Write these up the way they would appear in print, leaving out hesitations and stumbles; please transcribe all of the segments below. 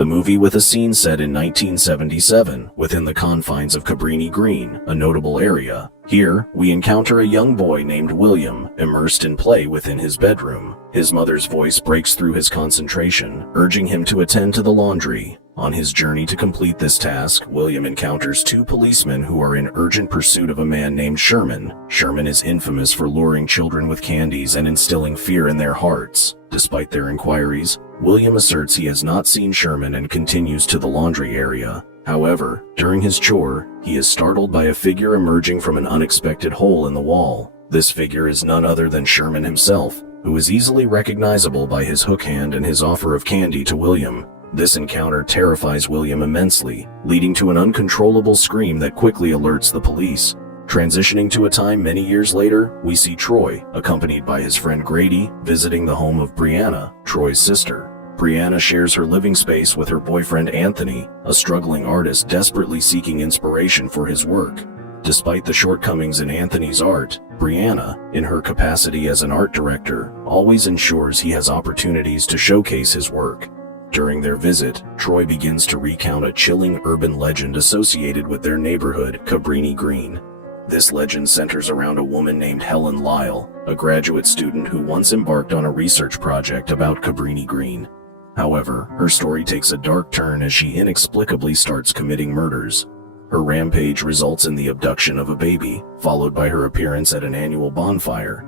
The movie with a scene set in 1977 within the confines of Cabrini Green, a notable area. Here, we encounter a young boy named William, immersed in play within his bedroom. His mother's voice breaks through his concentration, urging him to attend to the laundry. On his journey to complete this task, William encounters two policemen who are in urgent pursuit of a man named Sherman. Sherman is infamous for luring children with candies and instilling fear in their hearts. Despite their inquiries, William asserts he has not seen Sherman and continues to the laundry area. However, during his chore, he is startled by a figure emerging from an unexpected hole in the wall. This figure is none other than Sherman himself, who is easily recognizable by his hook hand and his offer of candy to William. This encounter terrifies William immensely, leading to an uncontrollable scream that quickly alerts the police. Transitioning to a time many years later, we see Troy, accompanied by his friend Grady, visiting the home of Brianna, Troy's sister. Brianna shares her living space with her boyfriend Anthony, a struggling artist desperately seeking inspiration for his work. Despite the shortcomings in Anthony's art, Brianna, in her capacity as an art director, always ensures he has opportunities to showcase his work. During their visit, Troy begins to recount a chilling urban legend associated with their neighborhood, Cabrini Green. This legend centers around a woman named Helen Lyle, a graduate student who once embarked on a research project about Cabrini Green. However, her story takes a dark turn as she inexplicably starts committing murders. Her rampage results in the abduction of a baby, followed by her appearance at an annual bonfire.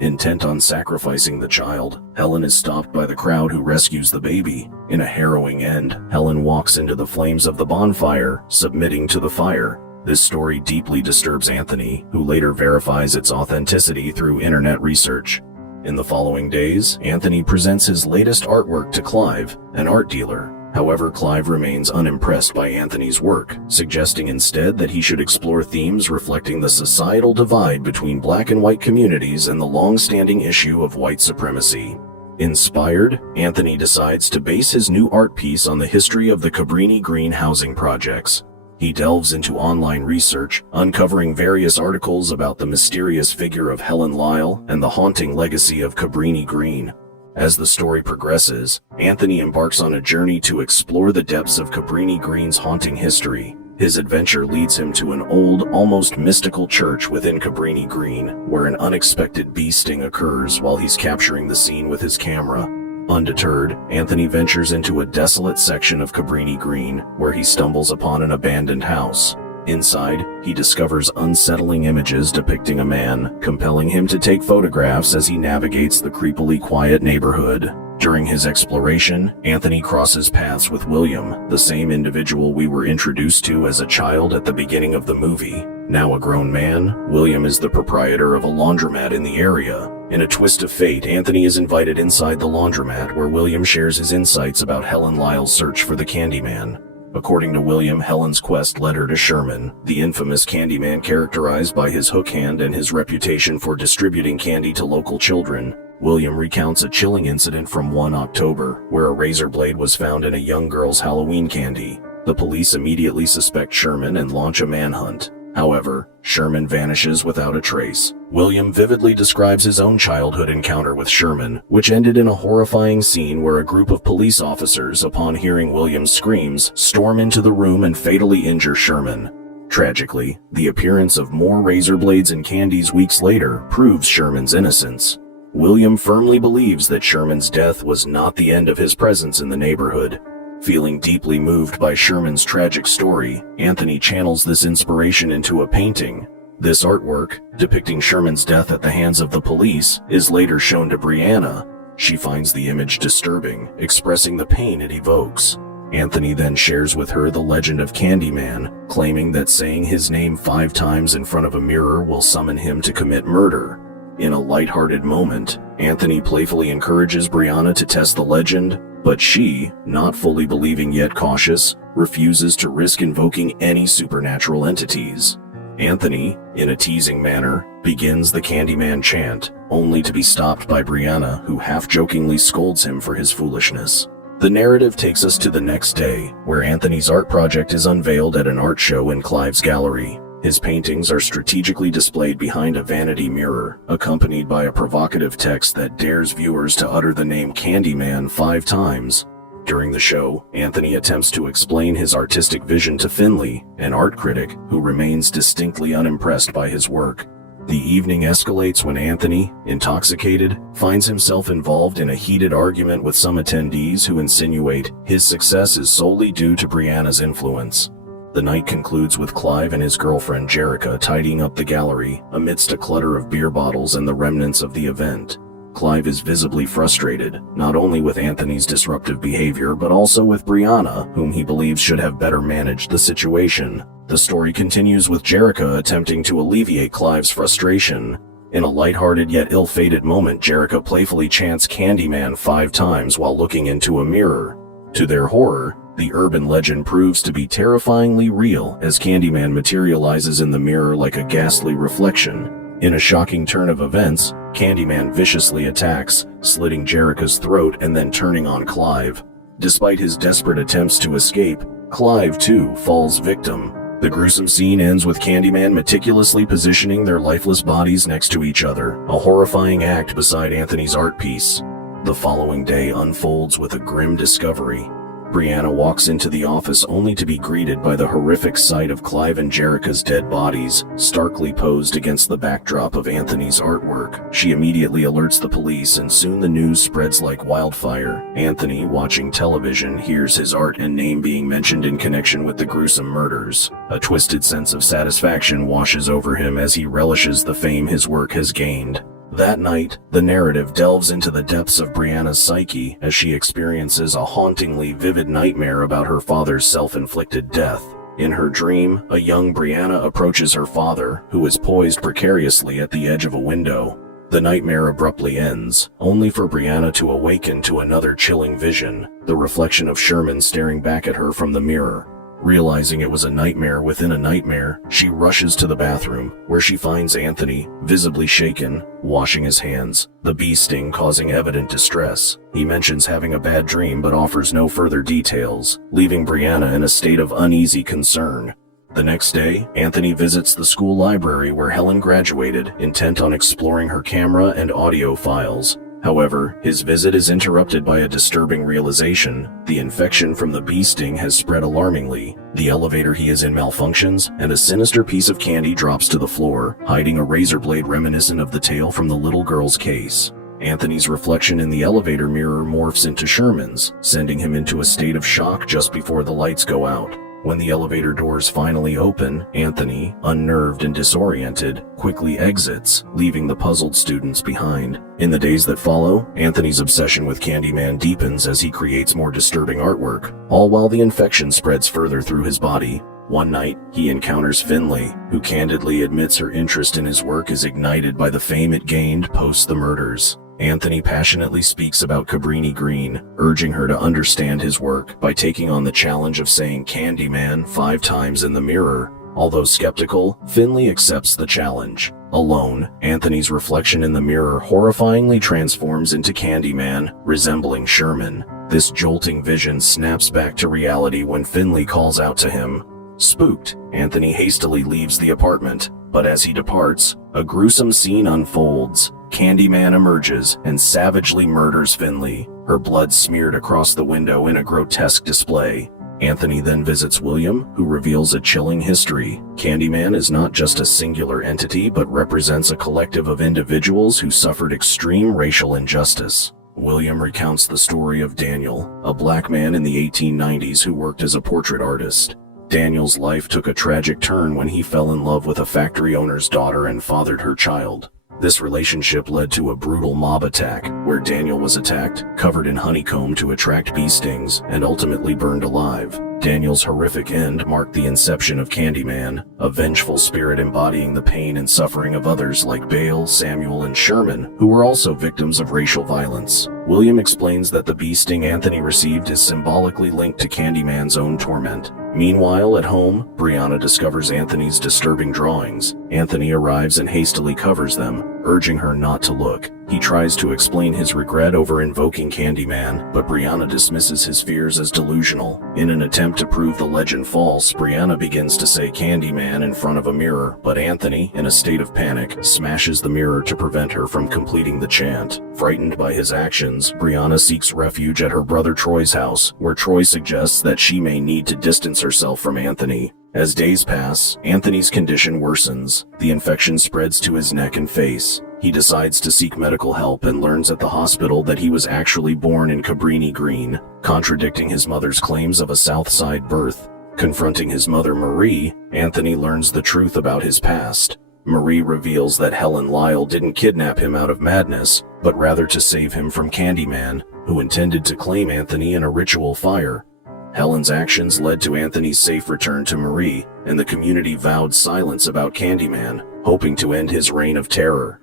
Intent on sacrificing the child, Helen is stopped by the crowd who rescues the baby. In a harrowing end, Helen walks into the flames of the bonfire, submitting to the fire. This story deeply disturbs Anthony, who later verifies its authenticity through internet research. In the following days, Anthony presents his latest artwork to Clive, an art dealer. However, Clive remains unimpressed by Anthony's work, suggesting instead that he should explore themes reflecting the societal divide between black and white communities and the long-standing issue of white supremacy. Inspired, Anthony decides to base his new art piece on the history of the Cabrini Green housing projects. He delves into online research, uncovering various articles about the mysterious figure of Helen Lyle and the haunting legacy of Cabrini Green. As the story progresses, Anthony embarks on a journey to explore the depths of Cabrini Green's haunting history. His adventure leads him to an old, almost mystical church within Cabrini Green, where an unexpected bee sting occurs while he's capturing the scene with his camera. Undeterred, Anthony ventures into a desolate section of Cabrini Green, where he stumbles upon an abandoned house. Inside, he discovers unsettling images depicting a man, compelling him to take photographs as he navigates the creepily quiet neighborhood. During his exploration, Anthony crosses paths with William, the same individual we were introduced to as a child at the beginning of the movie. Now a grown man, William is the proprietor of a laundromat in the area. In a twist of fate, Anthony is invited inside the laundromat where William shares his insights about Helen Lyle's search for the Candyman. According to William, Helen's quest led her to Sherman, the infamous Candyman characterized by his hook hand and his reputation for distributing candy to local children. William recounts a chilling incident from 1 October, where a razor blade was found in a young girl's Halloween candy. The police immediately suspect Sherman and launch a manhunt. However, Sherman vanishes without a trace. William vividly describes his own childhood encounter with Sherman, which ended in a horrifying scene where a group of police officers, upon hearing William's screams, storm into the room and fatally injure Sherman. Tragically, the appearance of more razor blades and candies weeks later proves Sherman's innocence. William firmly believes that Sherman's death was not the end of his presence in the neighborhood. Feeling deeply moved by Sherman's tragic story, Anthony channels this inspiration into a painting. This artwork, depicting Sherman's death at the hands of the police, is later shown to Brianna. She finds the image disturbing, expressing the pain it evokes. Anthony then shares with her the legend of Candyman, claiming that saying his name 5 times in front of a mirror will summon him to commit murder. In a lighthearted moment, Anthony playfully encourages Brianna to test the legend, but she, not fully believing yet cautious, refuses to risk invoking any supernatural entities. Anthony, in a teasing manner, begins the Candyman chant, only to be stopped by Brianna, who half-jokingly scolds him for his foolishness. The narrative takes us to the next day, where Anthony's art project is unveiled at an art show in Clive's gallery. His paintings are strategically displayed behind a vanity mirror, accompanied by a provocative text that dares viewers to utter the name Candyman 5 times. During the show, Anthony attempts to explain his artistic vision to Finley, an art critic who remains distinctly unimpressed by his work. The evening escalates when Anthony, intoxicated, finds himself involved in a heated argument with some attendees who insinuate his success is solely due to Brianna's influence. The night concludes with Clive and his girlfriend Jerica tidying up the gallery amidst a clutter of beer bottles and the remnants of the event. Clive is visibly frustrated, not only with Anthony's disruptive behavior but also with Brianna, whom he believes should have better managed the situation. The story continues with Jerica attempting to alleviate Clive's frustration. In a lighthearted yet ill-fated moment, Jerica playfully chants Candyman 5 times while looking into a mirror. To their horror, the urban legend proves to be terrifyingly real as Candyman materializes in the mirror like a ghastly reflection. In a shocking turn of events, Candyman viciously attacks, slitting Jerica's throat and then turning on Clive. Despite his desperate attempts to escape, Clive too falls victim. The gruesome scene ends with Candyman meticulously positioning their lifeless bodies next to each other, a horrifying act beside Anthony's art piece. The following day unfolds with a grim discovery. Brianna walks into the office only to be greeted by the horrific sight of Clive and Jerica's dead bodies, starkly posed against the backdrop of Anthony's artwork. She immediately alerts the police and soon the news spreads like wildfire. Anthony, watching television, hears his art and name being mentioned in connection with the gruesome murders. A twisted sense of satisfaction washes over him as he relishes the fame his work has gained. That night, the narrative delves into the depths of Brianna's psyche as she experiences a hauntingly vivid nightmare about her father's self-inflicted death. In her dream, a young Brianna approaches her father, who is poised precariously at the edge of a window. The nightmare abruptly ends, only for Brianna to awaken to another chilling vision, the reflection of Sherman staring back at her from the mirror. Realizing it was a nightmare within a nightmare, she rushes to the bathroom, where she finds Anthony, visibly shaken, washing his hands, the bee sting causing evident distress. He mentions having a bad dream but offers no further details, leaving Brianna in a state of uneasy concern. The next day, Anthony visits the school library where Helen graduated, intent on exploring her camera and audio files. However, his visit is interrupted by a disturbing realization. The infection from the bee sting has spread alarmingly. The elevator he is in malfunctions, and a sinister piece of candy drops to the floor, hiding a razor blade reminiscent of the tale from the little girl's case. Anthony's reflection in the elevator mirror morphs into Sherman's, sending him into a state of shock just before the lights go out. When the elevator doors finally open, Anthony, unnerved and disoriented, quickly exits, leaving the puzzled students behind. In the days that follow, Anthony's obsession with Candyman deepens as he creates more disturbing artwork, all while the infection spreads further through his body. One night, he encounters Finley, who candidly admits her interest in his work is ignited by the fame it gained post the murders. Anthony passionately speaks about Cabrini Green, urging her to understand his work by taking on the challenge of saying Candyman 5 times in the mirror. Although skeptical, Finley accepts the challenge. Alone, Anthony's reflection in the mirror horrifyingly transforms into Candyman, resembling Sherman. This jolting vision snaps back to reality when Finley calls out to him. Spooked, Anthony hastily leaves the apartment, but as he departs, a gruesome scene unfolds. Candyman emerges and savagely murders Finley, her blood smeared across the window in a grotesque display. Anthony then visits William, who reveals a chilling history. Candyman is not just a singular entity but represents a collective of individuals who suffered extreme racial injustice. William recounts the story of Daniel, a black man in the 1890s who worked as a portrait artist. Daniel's life took a tragic turn when he fell in love with a factory owner's daughter and fathered her child. This relationship led to a brutal mob attack, where Daniel was attacked, covered in honeycomb to attract bee stings, and ultimately burned alive. Daniel's horrific end marked the inception of Candyman, a vengeful spirit embodying the pain and suffering of others like Bale, Samuel, and Sherman, who were also victims of racial violence. William explains that the bee sting Anthony received is symbolically linked to Candyman's own torment. Meanwhile, at home, Brianna discovers Anthony's disturbing drawings. Anthony arrives and hastily covers them, urging her not to look. He tries to explain his regret over invoking Candyman, but Brianna dismisses his fears as delusional. In an attempt to prove the legend false, Brianna begins to say Candyman in front of a mirror, but Anthony, in a state of panic, smashes the mirror to prevent her from completing the chant. Frightened by his actions, revelations, Brianna seeks refuge at her brother Troy's house, where Troy suggests that she may need to distance herself from Anthony. As days pass, Anthony's condition worsens. The infection spreads to his neck and face. He decides to seek medical help and learns at the hospital that he was actually born in Cabrini Green, contradicting his mother's claims of a South Side birth. Confronting his mother Marie, Anthony learns the truth about his past. Marie reveals that Helen Lyle didn't kidnap him out of madness, but rather to save him from Candyman, who intended to claim Anthony in a ritual fire. Helen's actions led to Anthony's safe return to Marie, and the community vowed silence about Candyman, hoping to end his reign of terror.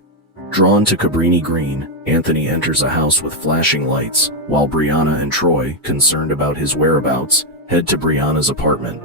Drawn to Cabrini Green, Anthony enters a house with flashing lights, while Brianna and Troy, concerned about his whereabouts, head to Brianna's apartment.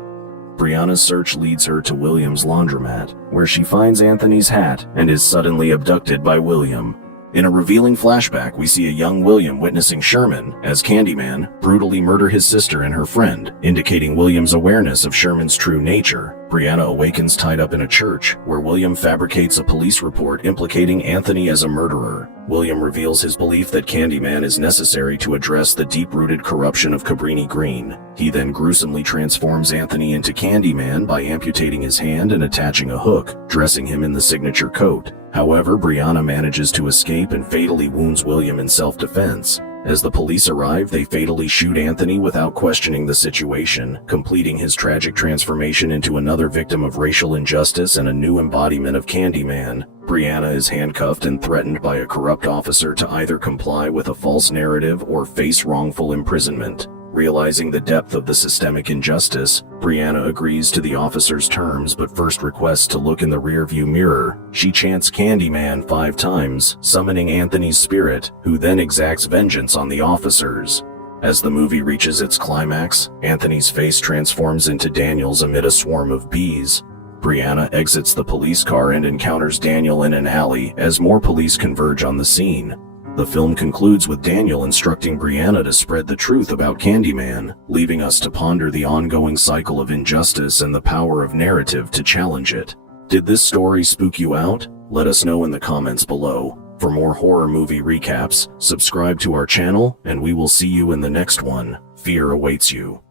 Brianna's search leads her to William's laundromat, where she finds Anthony's hat and is suddenly abducted by William. In a revealing flashback, we see a young William witnessing Sherman, as Candyman, brutally murder his sister and her friend, indicating William's awareness of Sherman's true nature. Brianna awakens tied up in a church, where William fabricates a police report implicating Anthony as a murderer. William reveals his belief that Candyman is necessary to address the deep-rooted corruption of Cabrini Green. He then gruesomely transforms Anthony into Candyman by amputating his hand and attaching a hook, dressing him in the signature coat. However, Brianna manages to escape and fatally wounds William in self-defense. As the police arrive, they fatally shoot Anthony without questioning the situation, completing his tragic transformation into another victim of racial injustice and a new embodiment of Candyman. Brianna is handcuffed and threatened by a corrupt officer to either comply with a false narrative or face wrongful imprisonment. Realizing the depth of the systemic injustice, Brianna agrees to the officer's terms but first requests to look in the rearview mirror. She chants Candyman 5 times, summoning Anthony's spirit, who then exacts vengeance on the officers. As the movie reaches its climax, Anthony's face transforms into Daniel's amid a swarm of bees. Brianna exits the police car and encounters Daniel in an alley as more police converge on the scene. The film concludes with Daniel instructing Brianna to spread the truth about Candyman, leaving us to ponder the ongoing cycle of injustice and the power of narrative to challenge it. Did this story spook you out? Let us know in the comments below. For more horror movie recaps, subscribe to our channel, and we will see you in the next one. Fear awaits you.